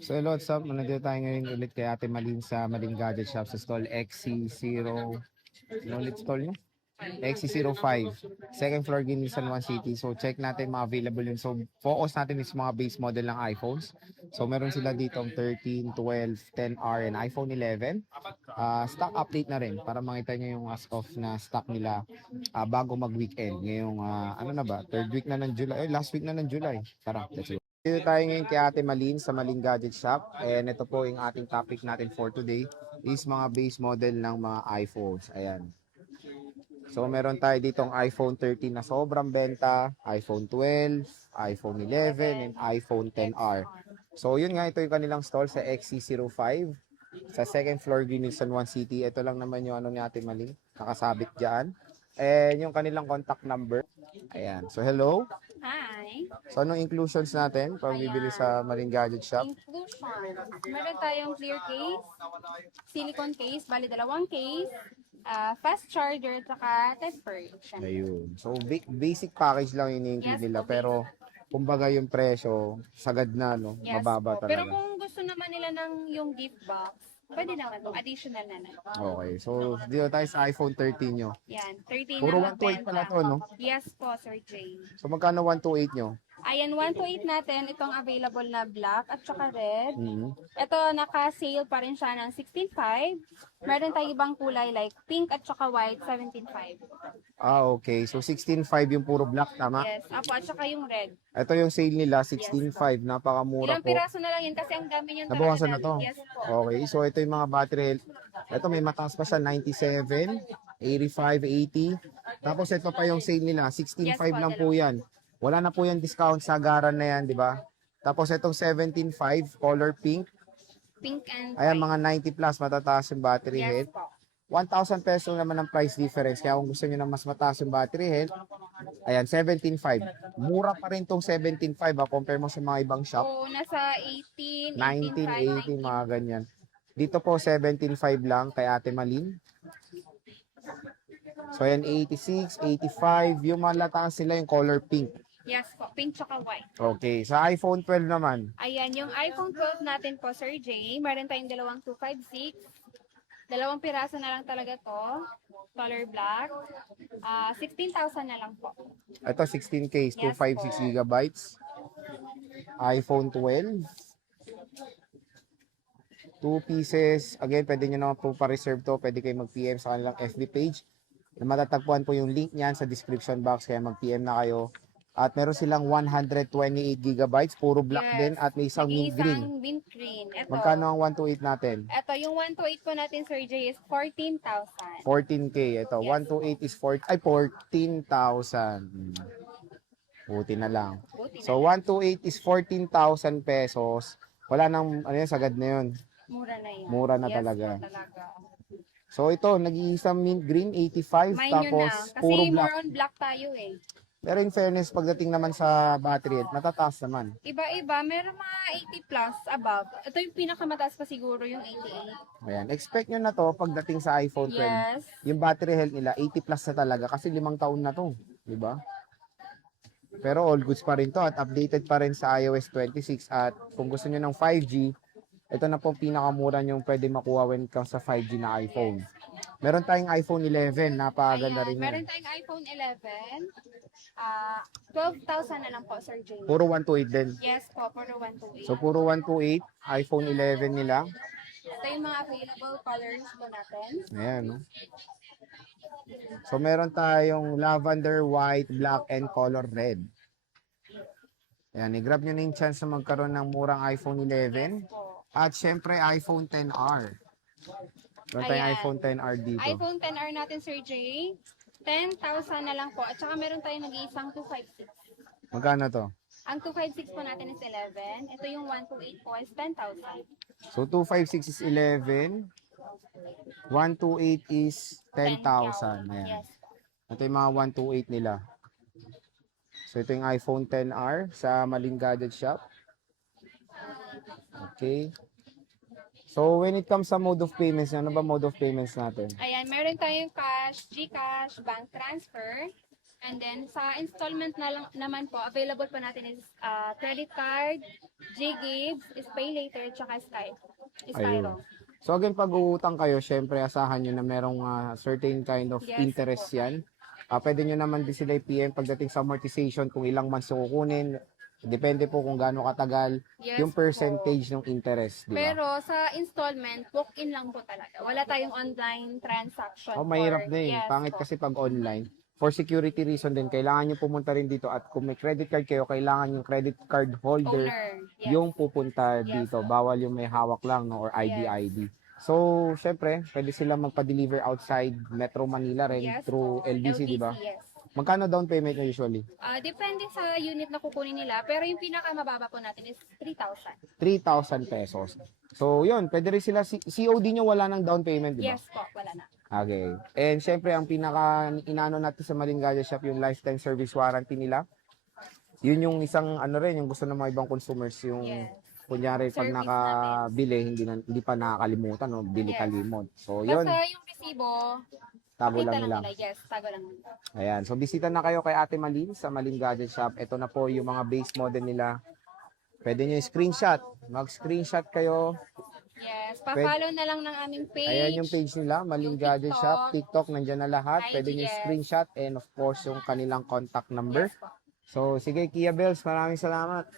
So hello, what's up? Nandito tayo ngayon ulit kay Ate Malin sa Malin Gadget Shop sa stall XC0. Ano ulit stall niya? XC05. Second floor, Guinea, San Juan City. So check natin mga available yun. So focus natin is mga base model ng iPhones. So meron sila dito 13, 12, 10R and iPhone 11. Stock update na rin para makita nyo yung as of na stock nila bago mag-weekend. Ngayong ano na ba? Third week na ng July. Last week na ng July. Tara, let's go. Dito tayo ngayon kay Ate Malin sa Malin Gadget Shop. And ito po yung ating topic natin for today is mga base model ng mga iPhones. Ayan. So meron tayo ditong iPhone 13 na sobrang benta, iPhone 12, iPhone 11, and iPhone 10R. So yun nga, ito yung kanilang stall sa XC05 sa second floor, Green San Juan City. Ito lang naman yung ano ni Ate Malin, nakasabit dyan. And yung kanilang contact number. Ayan. So hello. Hi. So anong inclusions natin pag bibili sa Malin Gadget Shop? Inclusion. Meron tayong clear case, silicone case, bali dalawang case, fast charger, saka temperation. Ayun. So basic package lang yung include Yes nila po, pero kumbaga yung presyo sagad na no, Yes mababa po. Pero talaga. kung gusto naman nila ng yung gift box, pwede naman po. Additional na lang. Okay. So dito tayo sa iPhone 13 nyo. Yan. 13 Puro na 128 pala magbenta. to, no? Yes po, Sir Jay. So magkano 128 nyo? Ayan, 128 natin. Itong available na black at saka red. Mhm. Ito, naka-sale pa rin siya ng 16.5. Meron tayong ibang kulay like pink at saka white, 17.5. Okay. So 16.5 yung puro black, tama? Yes, apo, at saka yung red. Ito yung sale nila, 16.5. Napakamura Ilang po. piraso na lang yun kasi ang dami yung Nabawasan na natin. to. Yes po. Okay. So ito yung mga battery health. Ito may mataas pa siya, 97, 85, 80. Tapos ito pa yung sale nila, 16.5 Yes po, lang po yan. Wala na po yung discount sa Garan na yan, di ba? Tapos itong 17.5, color pink. Pink and Ayan, white. mga 90 plus, matataas yung battery Yes health. po. 1,000 pesos naman ang price difference. Kaya kung gusto niyo na mas mataas yung battery health, ayan, 17.5. Mura pa rin tong 17.5 compare mo sa mga ibang shop. So, nasa 18, 19, 18.5, 18, mga ganyan. Dito po, 17.5 lang kay Ate Malin. So, ayan, 86, 85. Yung malataas sila yung color pink. Yes po, pink tsaka white. Okay. Sa iPhone 12 naman. Ayan, yung iPhone 12 natin po, Sir Jay. Meron tayong dalawang 256. Dalawang piraso na lang talaga to. Color black. 16,000 na lang po. Ito, 16 case, Yes 256 po. gigabytes. iPhone 12. 2 pieces. Again, pwede nyo naman po pa-reserve to. Pwede kayo mag-PM sa kanilang FB page. Matatagpuan po yung link niyan sa description box. Kaya mag-PM na kayo. At meron silang 128 gigabytes. Puro black Yes. din. At may isang mint green. Nag-iisang mint green. Ito. Magkano ang 128 natin? Ito, yung 128 po natin, Sir Jay, is 14,000. 14K. Ito, Yes. 128 is 14,000. Buti na lang. Buti na. So, 128 is 14,000 pesos. Wala nang, ano yan, sagad na yun. Mura na yan. Mura na Yes, talaga. po talaga. So, ito, nag-iisang mint green, 85. Mind Tapos, nyo na. Kasi puro more black. on black tayo eh. Pero in fairness, pagdating naman sa battery, matataas naman. Iba-iba. Meron mga 80 plus above. Ito yung pinakamataas pa siguro, yung 88. Ayan. Expect nyo na to pagdating sa iPhone 12. Yes. Yung battery health nila, 80 plus na talaga. Kasi 5 taon na to. Diba? Pero all goods pa rin to at updated pa rin sa iOS 26. At kung gusto nyo ng 5G, ito na po pinakamura nyo pwede makuha when it comes sa 5G na iPhone. Meron tayong iPhone 11, napakaganda rin Meron yun. tayong iPhone 11. 12,000 na lang po, Sir Jay. Puro 128 din. Yes po, puro 128. So puro 128, iPhone 11 nila. Ito yung mga available colors po natin. Ayan, no? So meron tayong lavender, white, black, and color red. Ayan, i-grab nyo na yung chance na magkaroon ng murang iPhone 11. Yes po. At syempre, iPhone 10R. Meron tayong Ayan. iPhone 10R dito. iPhone 10R natin, Sir Jay. 10,000 na lang po. At saka meron tayong nag-iisang 256. Magkano to? Ang 256 po natin is 11. Ito yung 128 po is 10,000. So 256 is 11. 128 is 10,000. Ayan. Yes. Ito yung mga 128 nila. So ito yung iPhone 10R sa Malin Gadget Shop. Okay. So when it comes sa mode of payments, ano ba mode of payments natin? Ayan, meron tayong cash, GCash, bank transfer. And then, sa installment na lang, naman po, available pa natin is credit card, G-Gives, Pay Later, tsaka Ayun. Styro. So again, pag uutang kayo, syempre asahan nyo na merong certain kind of Yes interest po. yan. Pwede nyo naman din sila i-PM pagdating sa amortization kung ilang months yung kukunin. Depende po kung gaano katagal Yes yung po. percentage ng interest, di ba? Pero sa installment, walk-in lang po talaga. Wala tayong online transaction. Oh, mahirap for- na eh. Yes Pangit po. kasi pag online. For security reason din, kailangan nyo pumunta rin dito at kung may credit card kayo, kailangan yung credit card holder Owner. Yes. yung pupunta Yes. dito. Bawal yung may hawak lang no, or ID. So, syempre, pwede sila magpa-deliver outside Metro Manila rin Yes through po. LBC, di ba? Yes. Magkano down payment nyo usually? Depende sa unit na kukunin nila, pero yung pinakamababa po natin is 3,000. 3,000 pesos. So, yun, pwede rin sila, COD nyo wala ng down payment, di ba? Yes po, wala na. Okay. And syempre, ang pinaka inaano natin sa Malingaja Shop, yung lifetime service warranty nila. Yun yung isang ano rin, yung gusto ng mga ibang consumers, yung Yes. kunyari pag Service nakabili, hindi pa nakakalimutan, no? Bili Yes. kalimot. So, yun, Basta yung resibo, tago kita lang lang nila. nila. Yes, tago lang nila. Ayan. So, bisita na kayo kay Ate Malin sa Malin Gadget Shop. Ito na po yung mga base model nila. Pwede nyo screenshot. Mag-screenshot kayo. Yes, pa-follow na lang ng aming page. Ayan yung page nila, Malin Yung Gadget TikTok. Shop. TikTok, nandyan na lahat. IG, Pwede nyo yes. screenshot and of course, yung kanilang contact number. Yes po. So, sige, Kia Bells, maraming salamat.